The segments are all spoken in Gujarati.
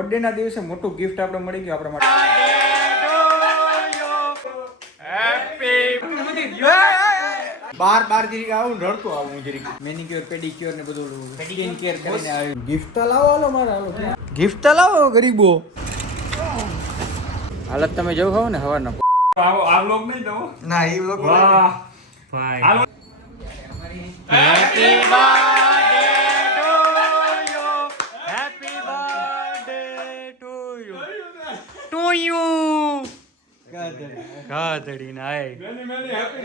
બર્થડે ના દિવસે મોટું ગિફ્ટ આપણે મળી ગયું આપણા માટે. બાર જરીક આવું રડતો આવું જરીક મેનિક્યોર પેડિક્યોર ને બધું સ્કિન કેર કરીને આવ્યું. ગિફ્ટ તો લાવો હાલો મારા હાલો ગિફ્ટ તો લાવો ગરીબો. હાલત તમે જો ખાવ ને હવારના આ વ્લોગ નહીં દો ના એ વ્લોગ વાહ ભાઈ. Happy birthday to you happy birthday to you ગાધડી નાય મેની મેની હેપી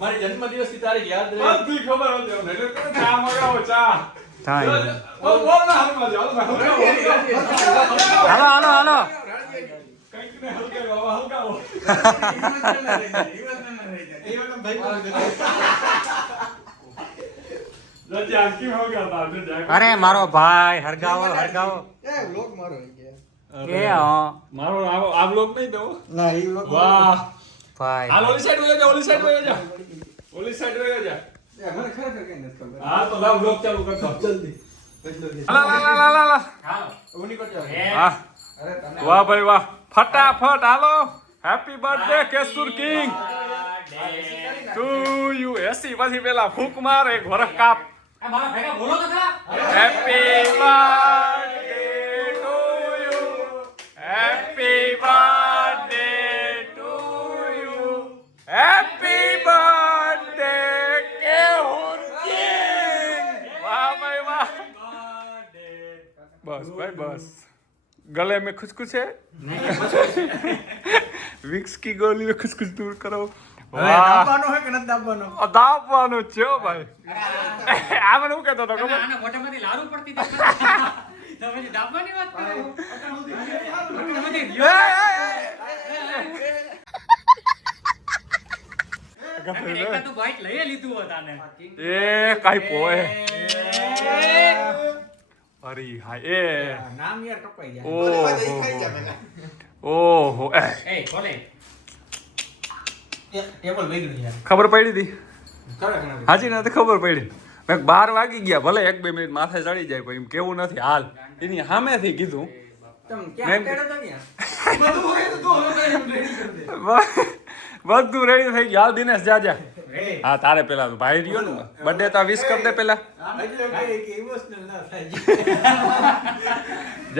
મારી જન્મદિવસ ની તારીખ યાદ રહે. બધી ખબર હતી અમને એટલે ચા મગાવો ચા થાય. બોલ ના હાલમાં જાઓ હાલો હાલો હાલો કંઈક ને હલકાવો હલકાવો લજ્જા કેમ હો ગયા તા લજ્જા અરે મારો ભાઈ હરગાવો હરગાવો એ હા મારો આ વ્લોગ નહીં દો ના એ વ્લોગ વાહ ભાઈ હાલ ઓલી સાઈડ વયો જા ઓલી સાઈડ વયો જા ઓલી સાઈડ વયો જા મને ખરેખર કઈ નથી ખબર. હા તો લાવ વ્લોગ ચાલુ કર દો જલ્દી હાલો ઉની કરજો. હા અરે તને વાહ ભાઈ વાહ ફટાફટ હાલો હેપી બર્થડે કેસુર કિંગ ટુ યુ એસી પછી પેલા ફૂંક માર એક વરખ કાપ મારા ભેગા બોલો તો ખરા. Happy birthday to you happy birthday to you happy birthday કેસુર કિંગ વાહ ભાઈ વાહ બસ ભાઈ બસ गले में खुशखुश है विक्स की गोली में खुशखुश दूर करो દાબવાનો હે કે નથી દાબવાનો? દાબવાનો છે હો ભાઈ આ મને હું કહેતો હતો ખબર આના મોઢામાંથી લારું પડતી દેખાય. તમે જે દાબવાની વાત કરો એકાદું બાઈટ લઈ લીધું હોત આને. એ કાઈ પોય અરે હાય એ નામ યાર કપાઈ જાય. ઓહો એ ખોલે. ટેબલ વેગડી યાર. ખબર પડી હતી ખરેખર હાજી નથી ખબર પડી મેં 12 વાગી ગયા ભલે 1-2 મિનિટ માથે ચડી જાય પણ એમ કેવું નથી હાલ એની સામેથી કીધું તમ ક્યાં તેડો તો ક્યાં? બધું હોય તો તું હવે રેડી કર દે. બધું રેડી થઈ ગયું હાલ દિનેશ જા જા હે હા તારે પેલા ભાઈ રહ્યો ને બર્થડે તો વિશ કર દે પેલા એટલે કે ઇમોશનલ ના થાય.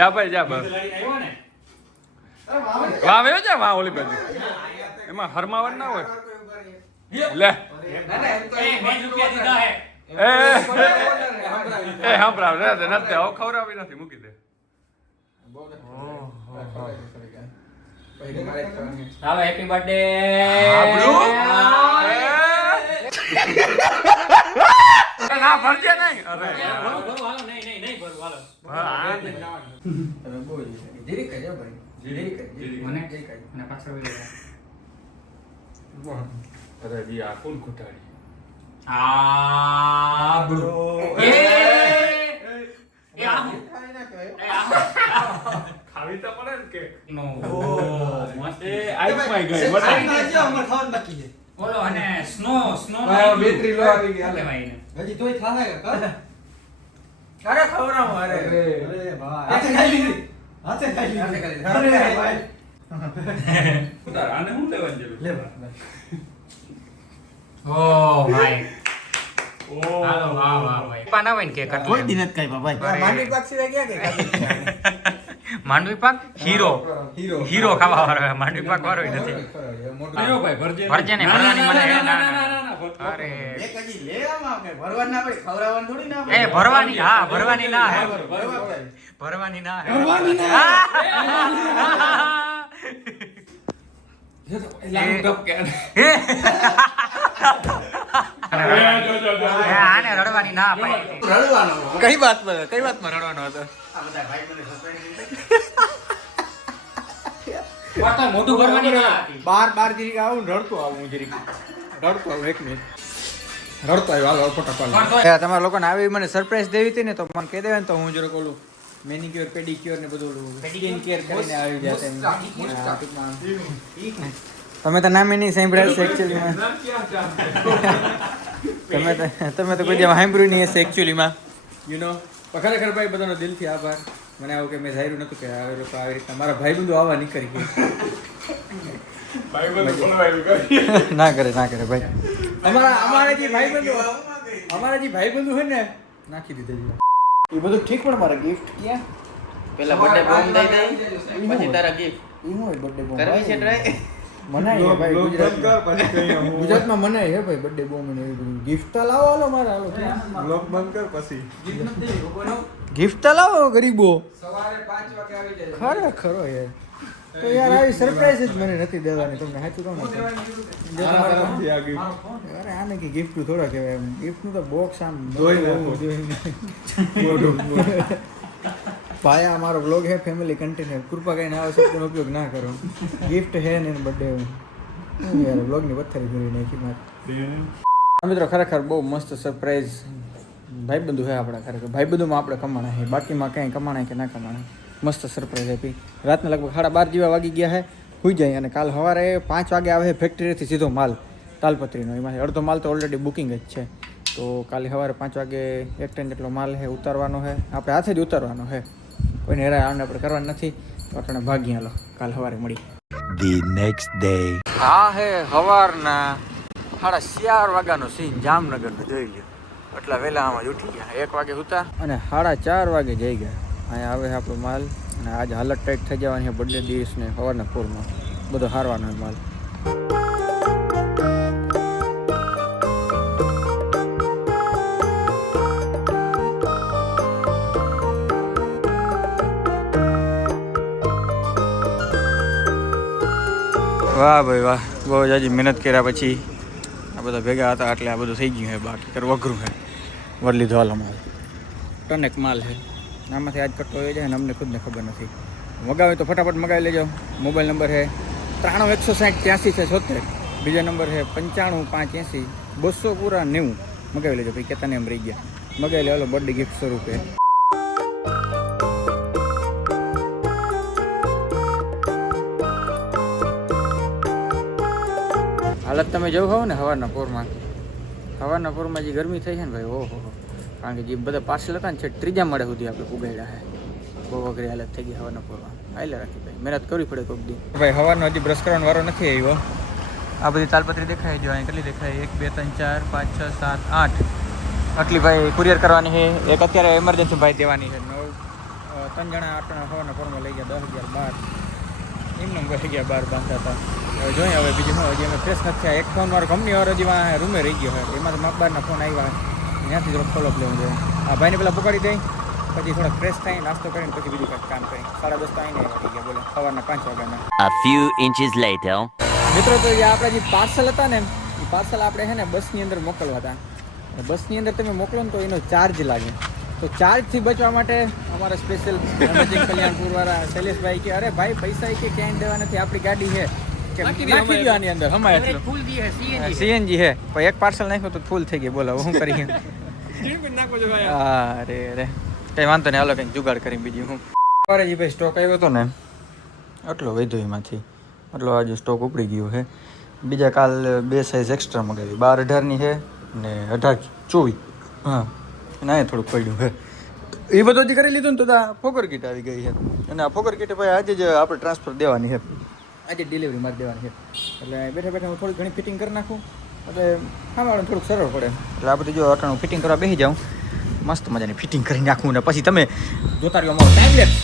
જા ભાઈ જા બસ લઈને આવ્યો ને. વાહ વેયો જા વાહ ઓલી બાજુ એમાં હરમાવટ ના હોય લે એ 20 રૂપિયા દીધા હે. એ સાંભળાવ રે નથી હવે ખવડાવી નથી મૂકી દે હાલો હેપી બર્થડે. ના ભરજે નહીં અરે ભરો ભરો હાલો નહીં ભરો હાલો. જીરી કજો ભાઈ. જીરી કજ. મને અને પાછળ વળી જાય. અરે જી આ કોણ ખોટાડી આબળો. એ આહુ. ખાવી તો પડે ને કે નો. મસ્ત. એ આઈસમાં ગઈ બતા બોલો અને સ્નો બેટરી લો આવી ગઈ હાલે લેવાય ને. હજી તોય થાહે કર. અરે ખવરાવો અરે. અરે ભાઈ. હાથે ખાઈ લીધી. હાથે ખાઈ લીધી. અરે ભાઈ. ઉતાર આને હું લેવા જેલું લે ભાઈ. ઓ ભાઈ. હાલો વાહ વાહ ભાઈ. પાના વઈન કે કટ. કોઈ દિન જ કઈ ભાઈ. માંડવી પાક સિવાય ગયા કે માંડવી પાક હીરો હીરો ખાવા વાળો માંડવી પાક વાળો ય નથી. આયો ભાઈ ભરજે ભરજે ને ભરવાની મને ના અરે એક હજી લે આમાં કે ભરવાનું ના પડે ખવરાવાનું થોડી ના એ ભરવાની હા ભરવાની ના હે ભરવા પડે. ભરવાની ના હે લાંગ ટપ કે આને રડવાની ના પાડી. રડવાનો. કઈ વાતમાં રડવાનો હતો? આ બધા ભાઈ મને સસ્પેન્ડ વાતો મોઢું ભરવાની ના હતી. બાર જરીક આવું રડતો આવું જરીક રડતો આવું 1 મિનિટ રડતો આવ્યો હાલો ફટાફટ તમારા લોકોને આવી મને સરપ્રાઈઝ દેવી હતી ને તો મને કહી દેવાય ને તો હું જરા ઓલું મેનિક્યોર પેડિક્યોર ને બધું સ્કિન કેર કરીને આવી જાય તમે તો નામ નહીં સાંભળ્યા છે એકચ્યુઅલીમાં તમે તો કોઈ સાંભળ્યું નહીં હશે એકચ્યુઅલીમાં યુ નો ખરેખર ભાઈ બધાનો દિલથી આભાર. મને આવું કે મેં ધાર્યું નતું કે આવી લોકો આવી રીતના મારા ભાઈબંધો આવવા નીકળી ગયા. ના કરે ભાઈ. અમારા જે ભાઈબંધો હોય ને નાખી દીધા એ બધું ઠીક. પણ મારા ગિફ્ટ ક્યાં પેલા બર્થડે બોમ્બ દઈ દે પછી તારા ગિફ્ટ ઈ હોય બર્થડે બોમ્બ કરવી છે ટ્રાય મનાય ભાઈ ગુજરાતમાં મનાય હે ભાઈ બર્થડે બોમ્બ ને એવું બધું. ગિફ્ટ તો લાવો હાલો મારા હાલો બ્લોગ બંધ કર પછી ગિફ્ટ તો લાવો ગરીબો. સવારે 5 વાગે આવી જાય. ખરો યાર. તો યાર આવી સરપ્રાઈઝ જ મને નથી દેવાની. તમને સાચું કહું ને અરે આને કે ગિફ્ટ થોડા કહેવાય. ગિફ્ટનું તો બોક્સ આમ ભાઈ અમારો બ્લોગ હે ફેમિલી કન્ટેન્ટ હે. કૃપા કરીને આવા શબ્દનો ઉપયોગ ના કરો. ગિફ્ટ હે ને બર્થડે યાર બ્લોગની પથ્થરી કરી નાખી મારે. મિત્રો ખરેખર બહુ મસ્ત સરપ્રાઈઝ ભાઈબંધુ હે આપણા. ખરેખર ભાઈબંધુમાં આપણે કમાણા હે, બાકીમાં કંઈ કમાણા કે ના કમાણા. મસ્ત સરપ્રાઈઝ આપી. રાતના લગભગ 12:30 જેવા વાગી ગયા હે. સુઈ જાય અને કાલ સવારે 5 વાગે આવે ફેક્ટરીથી સીધો માલ તાલપત્રીનો. એમાંથી અડધો માલ તો ઓલરેડી બુકિંગ જ છે. તો કાલે સવારે 5 વાગે 1 ટન જેટલો માલ છે ઉતારવાનો છે. આપણે હાથે જ ઉતારવાનો છે, કોઈને હેરાન આપણે કરવાનું નથી. તો આપણે ભાગી હાલો, કાલ સવારે મળી. The next day. હા હે સવારના 4:30 વાગ્યાનો સીન જામનગરનો જોઈ લ્યો. એટલા વહેલા આમાં જ ઉઠી ગયા. 1 વાગે ઉતા અને 4:30 વાગે જઈ ગયા. અહીંયા આવે છે આપણો માલ અને આજે હાલત ટાઈટ થઈ જવાની છે. બર્થડે દિવસ ને સવારના પોરમાં બધો હારવાનો માલ. વાહ ભાઈ વાહ, બહુ જાજી મહેનત કર્યા પછી આ બધા ભેગા હતા એટલે આ બધું થઈ ગયું છે. બાકી કર વઘરું છે. વર લીધો હાલ માલ ટનેક માલ છે. આમાંથી આજ કટો હોય જાય ને અમને ખુદને ખબર નથી. મગાવે તો ફટાફટ મગાવી લેજો. મોબાઈલ નંબર છે 93168386. બીજો નંબર છે 95580 200 પૂરા 90. મગાવી લેજો ભાઈ, કેતા ને એમ રહી ગયા. મગાવી લે હાલો બર્થડે ગિફ્ટ સ્વરૂપે. હાલત તમે જવું હોવ ને સવારના પોરમાં જે ગરમી થઈ છે ને ભાઈ, ઓહો. કારણ કે જે બધા પાર્સલ હતા ને છે 3જા માળે સુધી આપણે ઉગાડ્યા છે. બહુ અઘરી હાલત થઈ ગઈ સવારના પોરમાં. હાલે રાખી ભાઈ, મહેનત કરવી પડે કોઈક દી. ભાઈ સવારનો હજી બ્રશ કરવાનો વારો નથી આવ્યો. આ બધી તાલપત્રી દેખાય જો અહીં કેટલી દેખાય 1 2 3 4 5 6 7 8 આટલી ભાઈ કુરિયર કરવાની છે. એક અત્યારે એમરજન્સી ભાઈ દેવાની છે. 3 જણા 8 જણા સવારના પોરમાં લઈ ગયા 10 11 12 એમને વહી ગયા 12 બાંધતા હતા. હવે જોઈએ હવે બીજું શું. હજી અમે ફ્રેશ નથી થયા. એક ફોન મારો કંપની વાળો હજી રૂમે રહી ગયો હોય. એમાં તો માપબારના ફોન આવ્યા, ત્યાંથી થોડોક ફોલોઅપ લેવું જોઈએ. આ ભાઈને પેલા પકડી દઈ પછી થોડોક ફ્રેશ થાય, નાસ્તો કરીને પછી બીજું કંઈક કામ કરી. 10:30 તો આવીને વાગી ગયા બોલે સવારના 5 વાગ્યાના. A few inches later. મિત્રો તો એ આપણા જે પાર્સલ હતા ને એ પાર્સલ આપણે છે ને બસની અંદર મોકલવા હતા. બસની અંદર તમે મોકલો ને તો એનો ચાર્જ લાગે. તો ચાર્જથી બચવા માટે અમારા સ્પેશિયલ કલ્યાણપુર વાળા શૈલેષભાઈ કે અરે ભાઈ પૈસા કે ક્યાંય દેવા નથી, આપણી ગાડી છે કે નાખી દો આની અંદર. ફૂલ દી હે સીએનજી હે પણ એક પાર્સલ નાખ્યું તો ફૂલ થઈ ગઈ. બોલો હું કરી અરે કઈ વાંધો નહીં, હાલો કંઈક જુગાડ કરી બીજું હું. સવારે જે ભાઈ સ્ટોક આવ્યો હતો ને એટલો વધ્યો એમાંથી, એટલો આજે સ્ટોક ઉપડી ગયો છે. બીજા કાલ 2 સાઇઝ એક્સ્ટ્રા મગાવી, 12-18ની છે ને 18-24. હા ના થોડુંક પડ્યું છે. એ બધું જે કરી લીધું ને તો ફોકર કીટ આવી ગઈ છે. અને આ ફોકર કીટ ભાઈ આજે જ આપણે ટ્રાન્સફર દેવાની છે, આજે ડિલિવરી મારી દેવાની છે. એટલે બેઠા બેઠા હું થોડી ઘણી ફિટિંગ કરી નાખું એટલે સાંભળવાનું થોડુંક સરળ પડે. એટલે આ બધું જો અટાણું ફિટિંગ કરવા બેસી જાઉં, મસ્ત મજાની ફિટિંગ કરી નાખું ને પછી તમે જોતા રહ્યો અમારો ટાઈમ લેપ્સ.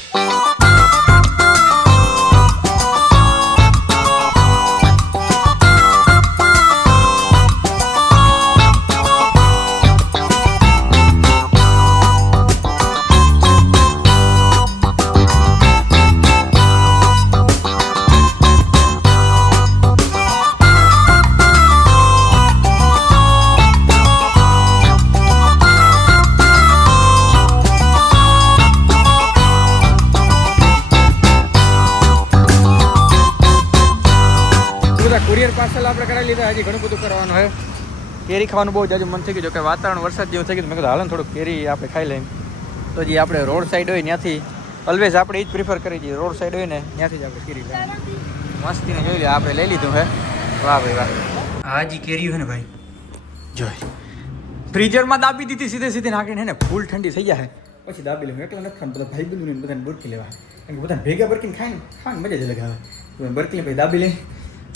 કુરિયર પાર્સલ આપણે કરાવી લીધા. હજી ઘણું બધું કરવાનું છે. કેરી ખાવાનું બહુ જાજુ મન થઈ ગયું, કે વાતાવરણ વરસાદ જેવું થઈ ગયું. મેં કીધું હાલો થોડુંક કેરી આપણે ખાઈ લઈએ. તો જે આપણે રોડ સાઈડ હોય ત્યાંથી ઓલવેઝ આપણે એ જ પ્રિફર કરી દઈએ. રોડ સાઈડ હોય ને ત્યાંથી જ આપણે કેરી લઈએ. મસ્તીને જોઈ લે આપણે લઈ લીધું હે. વાહ ભાઈ વાહ. આ જે કેરી હોય ને ભાઈ જોઈ ફ્રીઝરમાં દાબી દીધી સીધે સીધી નાખીને હે ને ફૂલ ઠંડી થઈ જાય પછી દાબી લેવું એકલા નથી ખાવાનું બધા ભાઈ બંધુને બધાને બરકી લેવા કારણ કે બધાને ભેગા બરકીને ખાવાની મજા જ લગાવે બરકી ભાઈ દાબી લે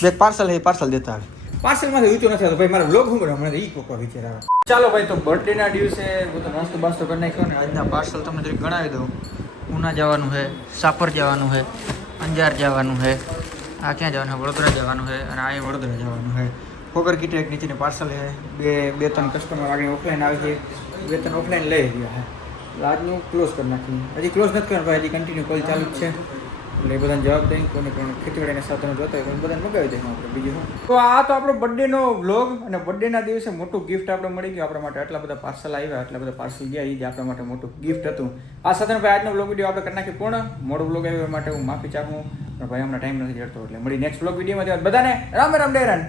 બે પાર્સલ દેતા આવે પાર્સલમાંથી ઊંચો નથી આવતો ભાઈ મારા બ્લોગ શું કરવા મને એ કોકવા વિચાર આવે ચાલો ભાઈ તો બર્થડેના દિવસે બધો નાસ્તો બાસ્તો કરી નાખ્યો ને આજના પાર્સલ તમને જરીક ગણાવી દઉં ઉના જવાનું છે સાપર જવાનું છે અંજાર જવાનું છે આ ક્યાં જવાનું છે વડોદરા જવાનું છે અને આ વડોદરા જવાનું છે ફોગર કીટે એક નીચેની પાર્સલ છે બે ત્રણ કસ્ટમર આગળ ઓફલાઈન આવી છે બે ત્રણ ઓફલાઈન લઈ ગયા છે એટલે આજનું ક્લોઝ કરી નાખ્યું હજી ક્લોઝ નથી કરવાનું ભાઈ હજી કન્ટિન્યુ કોલ ચાલુ જ છે એટલે એ બધાને જવાબ દઈ કોઈને પણ ખીચડીને સાથે જોતા હોય કોઈ બધાને મગાવી દઈશું આપણે બીજું તો આ તો આપણો બર્થડેનો વ્લોગ અને બર્થડેના દિવસે મોટું ગિફ્ટ આપણે મળી ગયું આપણા માટે આટલા બધા પાર્સલ આવ્યા આટલા બધા પાર્સલ ગયા એ જ આપણા માટે મોટું ગિફ્ટ હતું આ સાથે ભાઈ આજનો વ્લોગ વિડીયો આપણે કરી નાખી પૂર્ણ મોડું વ્લોગ આવ્યો માટે હું માફી ચાહું પણ ભાઈ હમણાં ટાઈમ નથી જડતો એટલે મળી નેક્સ્ટ વ્લોગ વિડીયોમાં બધાને રામ રામ ડેરાન